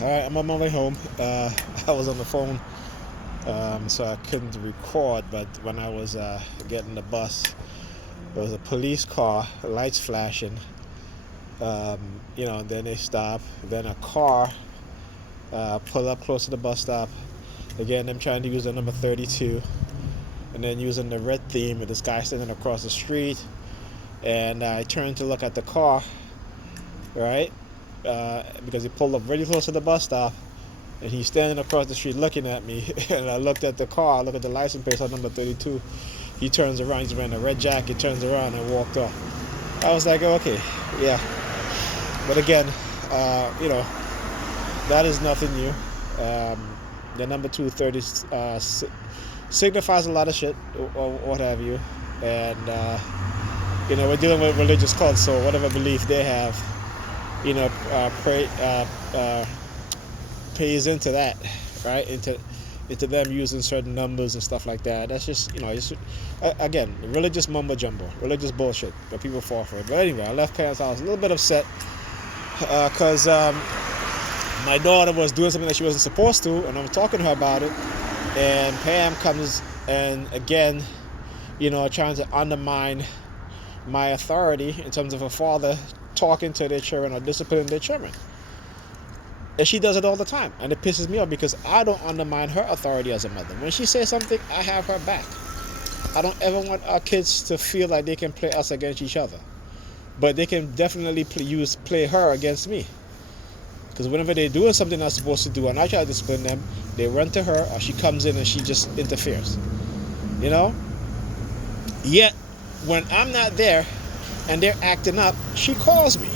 Alright, I'm on my way home. I was on the phone, so I couldn't record, but when I was getting the bus, there was a police car, lights flashing, and then they stop. Then a car pull up close to the bus stop. Again, them trying to use the number 32, and then using the red theme with this guy standing across the street. And I turned to look at the car, right? Because he pulled up really close to the bus stop, and he's standing across the street looking at me. And I looked at the car, looked at the license plate on number 32. He turns around, he's wearing a red jacket, turns around and walked off. I was like, oh, okay, yeah. But again, that is nothing new. The number 230 signifies a lot of shit, or what have you. And, we're dealing with religious cults, so whatever belief they have, pays into that, right? Into them using certain numbers and stuff like that. That's just, again, religious mumbo jumbo, religious bullshit that people fall for it. But anyway, I left Pam's house a little bit upset because my daughter was doing something that she wasn't supposed to, and I was talking to her about it. And Pam comes and again, trying to undermine my authority in terms of a father talking to their children or disciplining their children. And she does it all the time, and it pisses me off because I don't undermine her authority as a mother. When she says something, I have her back. I don't ever want our kids to feel like they can play us against each other, but they can definitely play her against me. Because whenever they're doing something they're not supposed to do and I try to discipline them, they run to her, or she comes in and she just interferes. Yet when I'm not there and they're acting up, she calls me.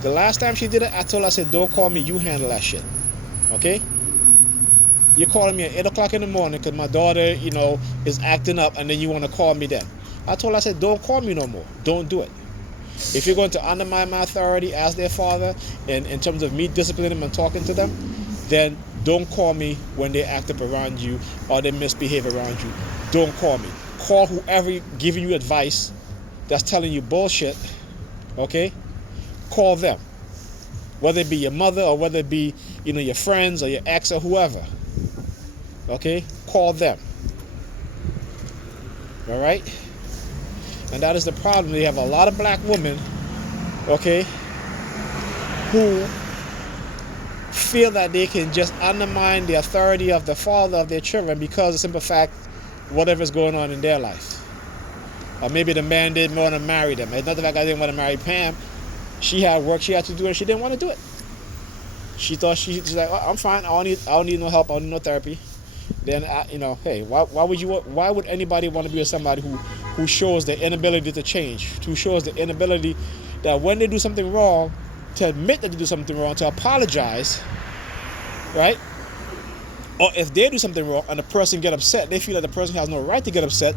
The last time she did it, I told her, I said, don't call me, you handle that shit. Okay? You're calling me at 8 o'clock in the morning because my daughter, is acting up, and then you want to call me then. I told her, I said, don't call me no more. Don't do it. If you're going to undermine my authority as their father, and in terms of me disciplining them and talking to them, then don't call me when they act up around you or they misbehave around you. Don't call me. Call whoever giving you advice that's telling you bullshit, okay? Call them. Whether it be your mother or whether it be, your friends or your ex or whoever. Okay? Call them. All right? And that is the problem. They have a lot of black women, okay, who feel that they can just undermine the authority of the father of their children because of the simple fact whatever's going on in their life. Or maybe the man didn't want to marry them. It's not the fact I didn't want to marry Pam. She had work she had to do and she didn't want to do it. She thought she's like, oh, I'm fine. I don't need no help. I don't need no therapy. Then hey, why would anybody want to be with somebody who shows the inability to change, who shows the inability that when they do something wrong, to admit that they do something wrong, to apologize, right? Or if they do something wrong and the person get upset, they feel that the person has no right to get upset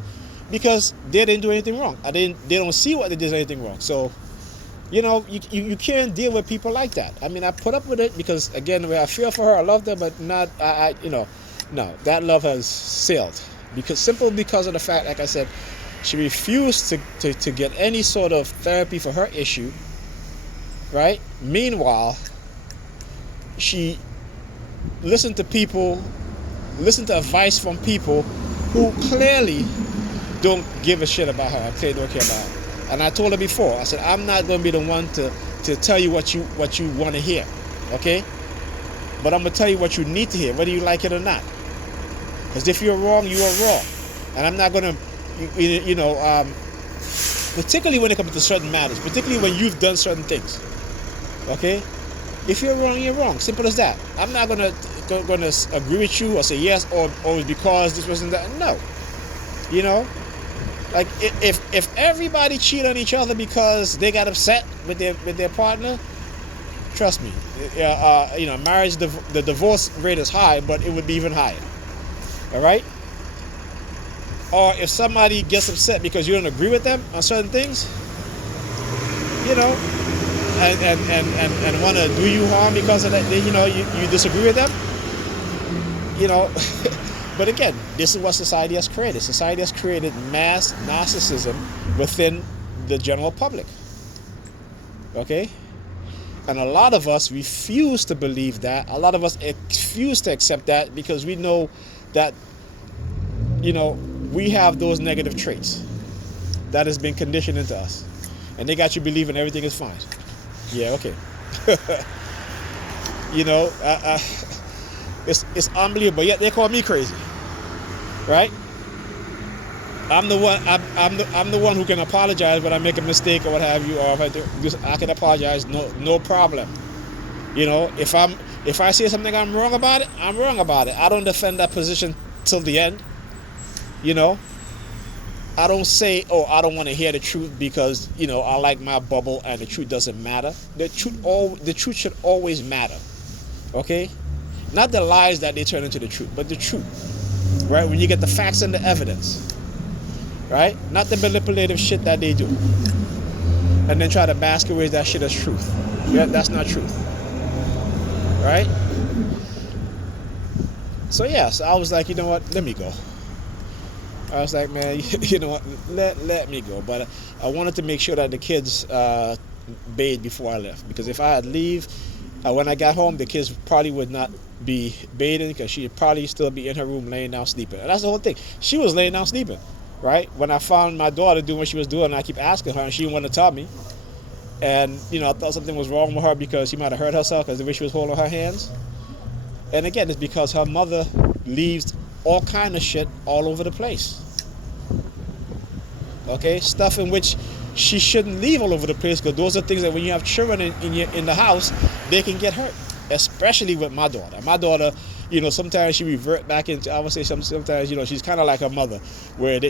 because they didn't do anything wrong. They don't see what they did anything wrong. So, you can't deal with people like that. I mean, I put up with it because, again, I feel for her, I loved her, but not, no, that love has sailed. Because of the fact, like I said, she refused to get any sort of therapy for her issue, right? Meanwhile, she listened to advice from people who clearly don't give a shit about her, clearly don't care about her. And I told her before, I said, I'm not going to be the one to tell you what you want to hear, okay? But I'm going to tell you what you need to hear, whether you like it or not. Because if you're wrong, you are wrong. And I'm not going to, particularly when it comes to certain matters, particularly when you've done certain things, okay? If you're wrong, you're wrong. Simple as that. I'm not going to agree with you or say yes or because this wasn't that. No. Like if everybody cheat on each other because they got upset with their partner, trust me, marriage, the divorce rate is high, but it would be even higher. All right. Or if somebody gets upset because you don't agree with them on certain things, and want to do you harm because of that, you disagree with them, But again, this is what society has created. Society has created mass narcissism within the general public. Okay? And a lot of us refuse to believe that. A lot of us refuse to accept that because we know that, we have those negative traits that has been conditioned into us. And they got you believing everything is fine. Yeah, okay. It's unbelievable. Yet they call me crazy, right? I'm the one. I'm the one who can apologize when I make a mistake or what have you, or if I can apologize. No problem. If I say something I'm wrong about it, I'm wrong about it. I don't defend that position till the end. I don't say, I don't want to hear the truth because I like my bubble and the truth doesn't matter. The truth should always matter. Okay, not the lies that they turn into the truth, but the truth. Right, when you get the facts and the evidence. Right? Not the manipulative shit that they do. And then try to masquerade that shit as truth. Yeah, that's not truth. Right? So I was like, you know what? Let me go. I was like, man, you know what? Let me go. But I wanted to make sure that the kids bathed before I left. Because if I had leave, when I got home, the kids probably would not be bathing because she'd probably still be in her room laying down sleeping. And that's the whole thing. She was laying down sleeping. Right? When I found my daughter doing what she was doing, I keep asking her, and she didn't want to tell me. And, I thought something was wrong with her because she might have hurt herself because the way she was holding her hands. And again, it's because her mother leaves all kind of shit all over the place. Okay? Stuff in which she shouldn't leave all over the place because those are things that when you have children in the house, they can get hurt. Especially with my daughter. My daughter, sometimes she revert back into, I would say sometimes, she's kind of like her mother, where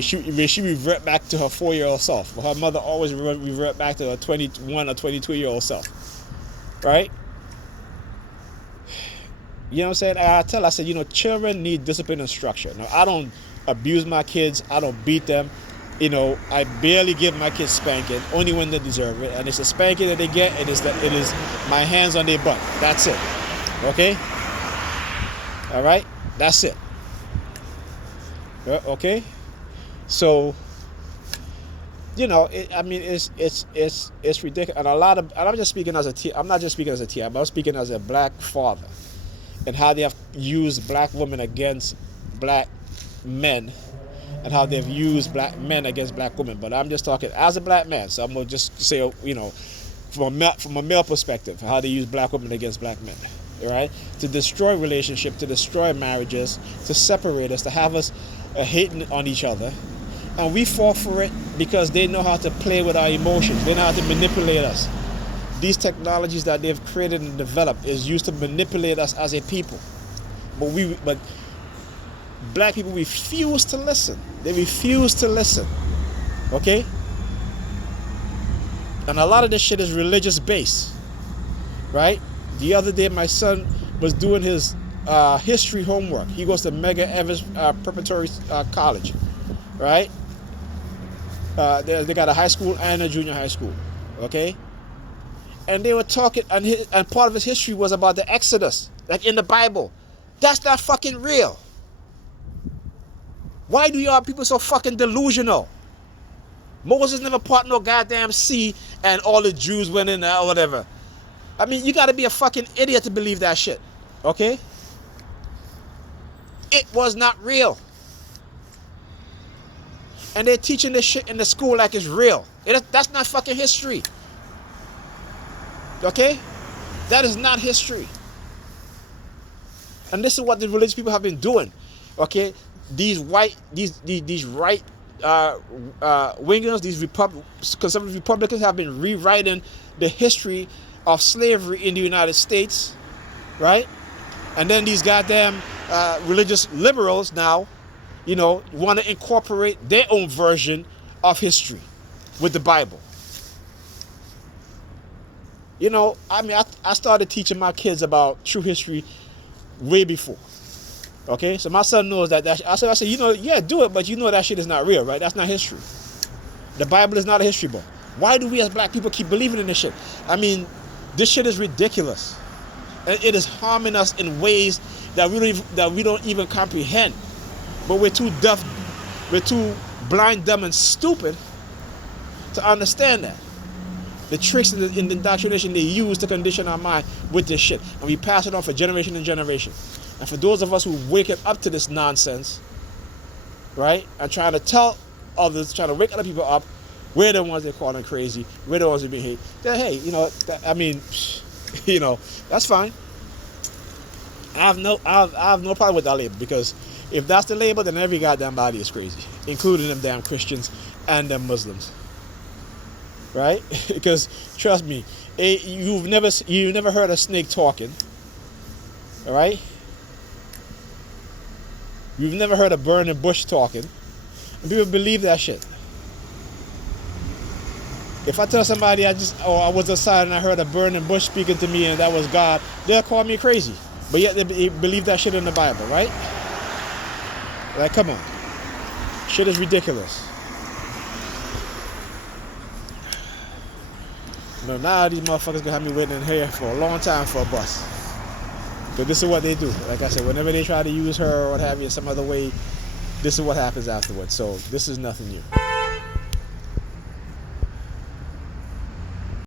she revert back to her 4-year-old self. But her mother always revert back to her 21 or 22-year-old self. Right? You know what I'm saying? I said, children need discipline and structure. Now, I don't abuse my kids. I don't beat them. I barely give my kids spanking, only when they deserve it. And it's a spanking that they get, and it is my hands on their butt. That's it. Okay? All right? That's it. Okay? So, it's ridiculous. And and I'm not just speaking as a T, I'm speaking as a black father. And how they have used black women against black men. And how they've used black men against black women. But I'm just talking as a black man. So I'm going to just say, from a male perspective, how they use black women against black men. Right? To destroy relationships, to destroy marriages, to separate us, to have us hating on each other. And we fall for it because they know how to play with our emotions. They know how to manipulate us. These technologies that they've created and developed is used to manipulate us as a people. But black people refuse to listen. They refuse to listen. Okay? And a lot of this shit is religious based. Right? The other day my son was doing his history homework. He goes to Medgar Evers Preparatory College. Right? They got a high school and a junior high school. Okay? And they were talking, and part of his history was about the Exodus, like in the Bible. That's not fucking real. Why do y'all people so fucking delusional? Moses never part no goddamn sea and all the Jews went in there or whatever. I mean, you gotta be a fucking idiot to believe that shit. Okay? It was not real. And they're teaching this shit in the school like it's real. That's not fucking history. Okay? That is not history. And this is what the religious people have been doing. Okay? These right wingers, these conservative Republicans have been rewriting the history of slavery in the United States, right? And then these goddamn religious liberals now, want to incorporate their own version of history with the Bible. I started teaching my kids about true history way before. Okay, so my son knows that. I said, do it, but that shit is not real, right? That's not history. The Bible is not a history book. Why do we as black people keep believing in this shit? I mean, this shit is ridiculous, and it is harming us in ways that we don't even comprehend. But we're too deaf, we're too blind, dumb, and stupid to understand that. The tricks in the indoctrination they use to condition our mind with this shit. And we pass it on for generation and generation. And for those of us who waken up to this nonsense, right, and trying to tell others, trying to wake other people up, we're the ones that calling crazy. We're the ones that being hate. Then, hey, you know, you know, that's fine. I have no problem with that label, because if that's the label, then every goddamn body is crazy, including them damn Christians and them Muslims, right? Because trust me, you've never heard a snake talking, all right? You've never heard a burning bush talking, and people believe that shit. If I tell somebody I was outside and I heard a burning bush speaking to me and that was God, they'll call me crazy. But yet they believe that shit in the Bible, right? Like, come on. Shit is ridiculous. No, now these motherfuckers gonna have me waiting here for a long time for a bus. But this is what they do. Like I said, whenever they try to use her or what have you in some other way, this is what happens afterwards. So this is nothing new.